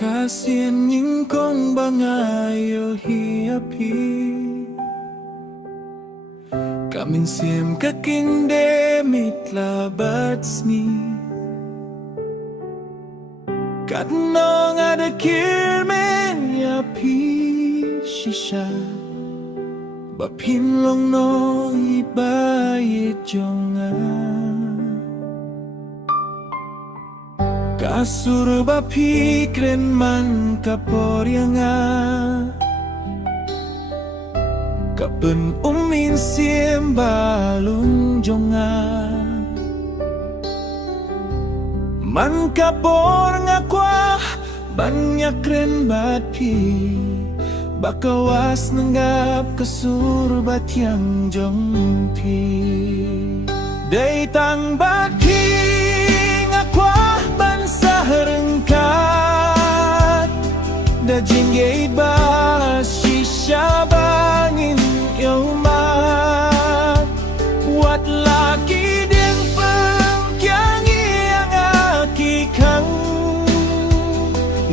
Kasihan những con ba ngayo hiapi Kamin siem kakinde mitlabat sni Kadnong ada kirmen yapi shisha Bapin long no ibayit jongan Kasur ba pikren man kaporyanga Kapun umin siem balun jonga Man kapor nga kwa banyak ren batpi Bakawas nanggap kasur bat yang jongpi Day tang batpi nga kwa Saharengkat da jinggait ba shisha bangin yaumat Wat laki ding pengkyang iyang akikang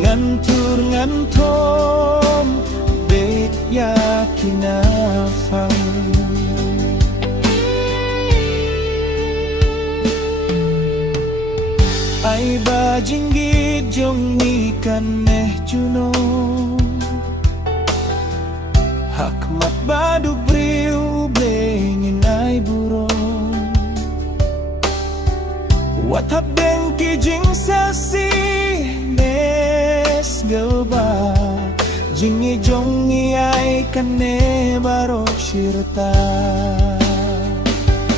Ngantur ngantom bet yakinafang Ay ba jinggit jong ikan meh juno Hakmat ba dubriu blengin ay burong Watap deng kijing sasi nes galba Jingi jong ay kane barok shirta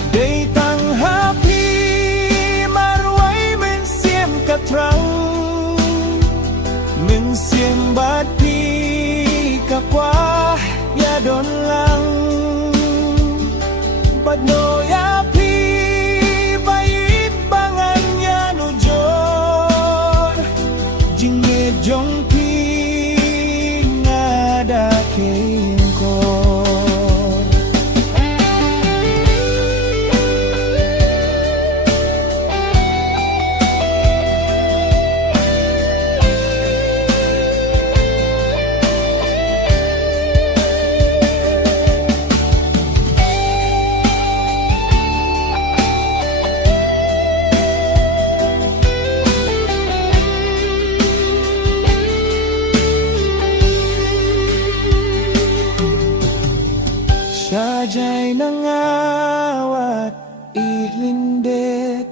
Day tang happy Katrang Min siem bat pi kapwa ya don lang But no ya pi bait bangan ya nujor Jinge jong pi ngada kengkor Sajay nangawat ihlindet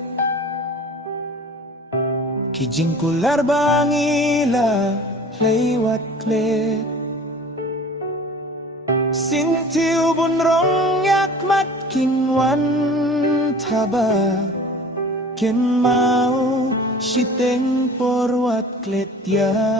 Kijing kular bangila lewat klet Sintiu bunrong yakmat kingwan taba Ken mau siteng porwat klet yang